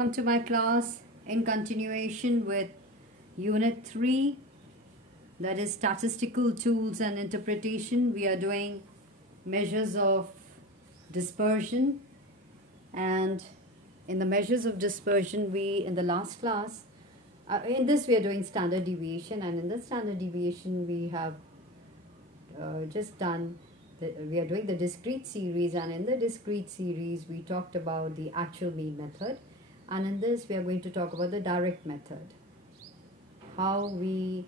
welcome to my class in continuation with Unit 3, that is Statistical Tools and Interpretation. We are doing measures of dispersion, and in the measures of dispersion, in the last class, in this we are doing standard deviation, and in the standard deviation we have just done we are doing the discrete series, and in the discrete series we talked about the actual mean method, and in this we are going to talk about the direct method, how we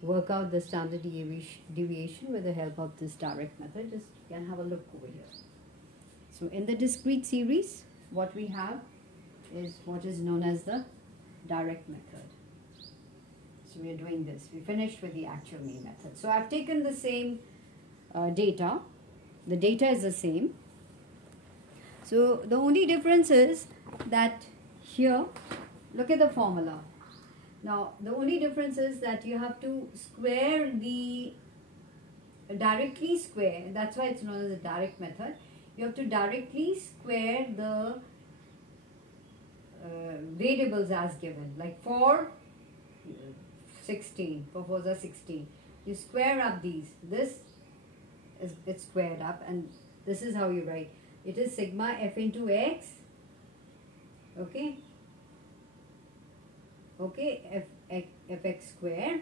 work out the standard deviation with the help of this direct method. Just you can have a look over here. So in the discrete series, what we have is what is known as the direct method. So we are doing this. We finished with the actual mean method. So I've taken the same data. The data is the same. So the only difference is that here, look at the formula. Now the only difference is that you have to square directly square, that's why it's known as a direct method. You have to directly square the variables as given, like for 16, for 4s are 16. You square up these. This it's squared up, and this is how you write. It is sigma f into x, okay, fx square,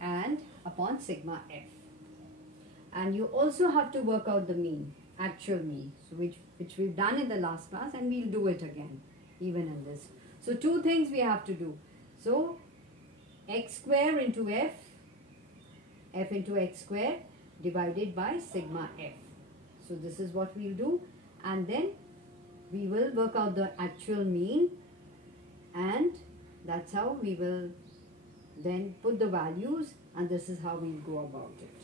and upon sigma f. And you also have to work out the mean, actual mean, so which we've done in the last class, and we'll do it again even in this. So two things we have to do. So x square into f into x square divided by sigma f. So this is what we'll do, and then we will work out the actual mean, and that's how we will then put the values, and this is how we'll go about it.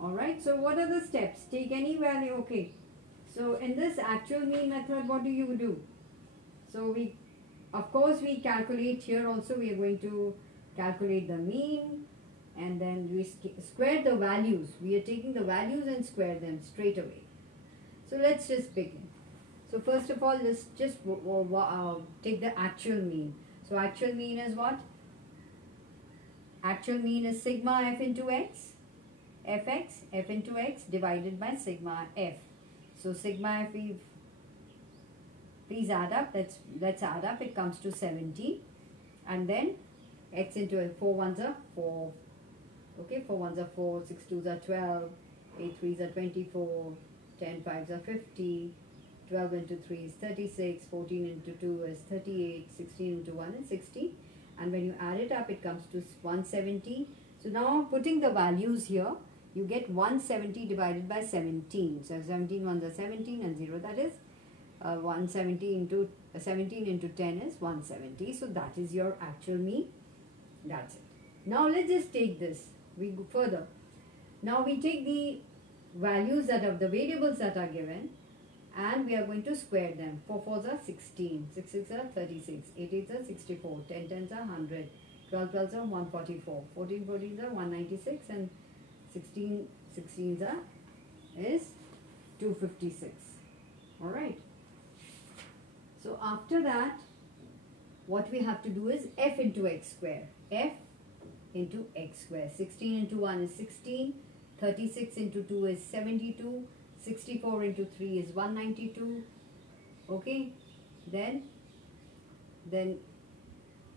Alright, so what are the steps? Take any value, okay. So in this actual mean method, what do you do? So of course we calculate here also, we are going to calculate the mean, and then we square the values. We are taking the values and square them straight away. So let's just begin. So first of all, let's just take the actual mean. So actual mean is what? Actual mean is sigma f into x, fx, f into x divided by sigma f. So sigma f, please add up. Let's add up. It comes to 17, and then x into 4 ones are 4. Okay, 4 ones are 4, 6 twos are 12, 8 threes are 24, 10 fives are 50, 12 into 3 is 36, 14 into 2 is 38, 16 into 1 is 60. And when you add it up, it comes to 170. So now putting the values here, you get 170 divided by 17. So 17 ones are 17 and 0, that is 170 into 17 into 10 is 170. So that is your actual mean. That's it. Now let's just take this. We go further. Now we take the values that of the variables that are given, and we are going to square them. 4 4s are 16, 6 6 are 36, 8 8s are 64, 10 10s are 100, 12 12s are 144, 14 14s are 196, and 16 16s are is 256. Alright. So after that, what we have to do is f into x square. F into x square. 16 into 1 is 16, 36 into 2 is 72, 64 into 3 is 192, okay, then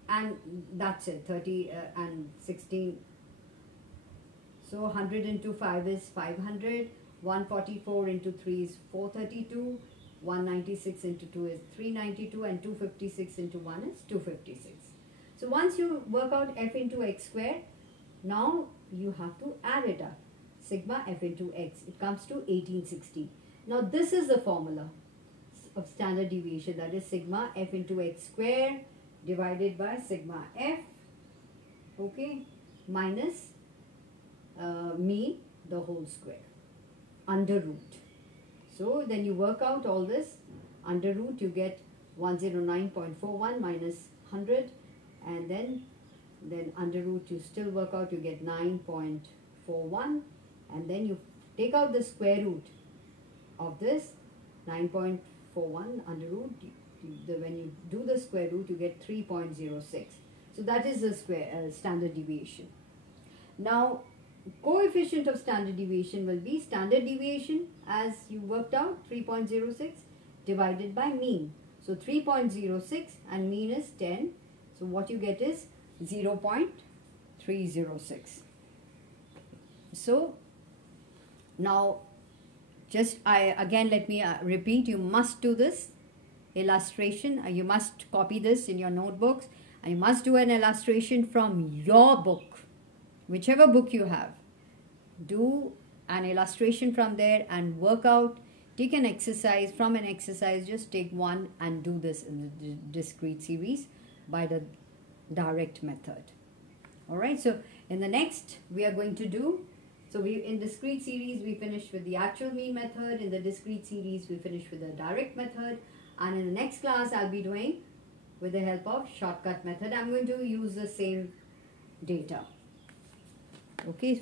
and that's it, 30 and 16, so 100 into 5 is 500, 144 into 3 is 432, 196 into 2 is 392, and 256 into 1 is 256. So once you work out f into x square, now you have to add it up. Sigma f into x, it comes to 1860. Now this is the formula of standard deviation, that is sigma f into x square divided by sigma f, okay, minus mean, the whole square, under root. So then you work out all this, under root you get 109.41 minus 100, and then under root you still work out, you get 9.41, and then you take out the square root of this 9.41 under root, when you do the square root, you get 3.06. So that is the standard deviation. Now, coefficient of standard deviation will be standard deviation, as you worked out, 3.06 divided by mean. So 3.06 and mean is 10. So what you get is 0.306. So now again let me repeat, you must do this illustration. You must copy this in your notebooks, and you must do an illustration from your book, whichever book you have. Do an illustration from there and work out. Take an exercise. From an exercise, just take one and do this in the discrete series by the direct method. Alright, so in the next we are going to do, so in discrete series we finish with the actual mean method. In the discrete series we finish with the direct method, and in the next class I'll be doing with the help of shortcut method. I'm going to use the same data. Okay.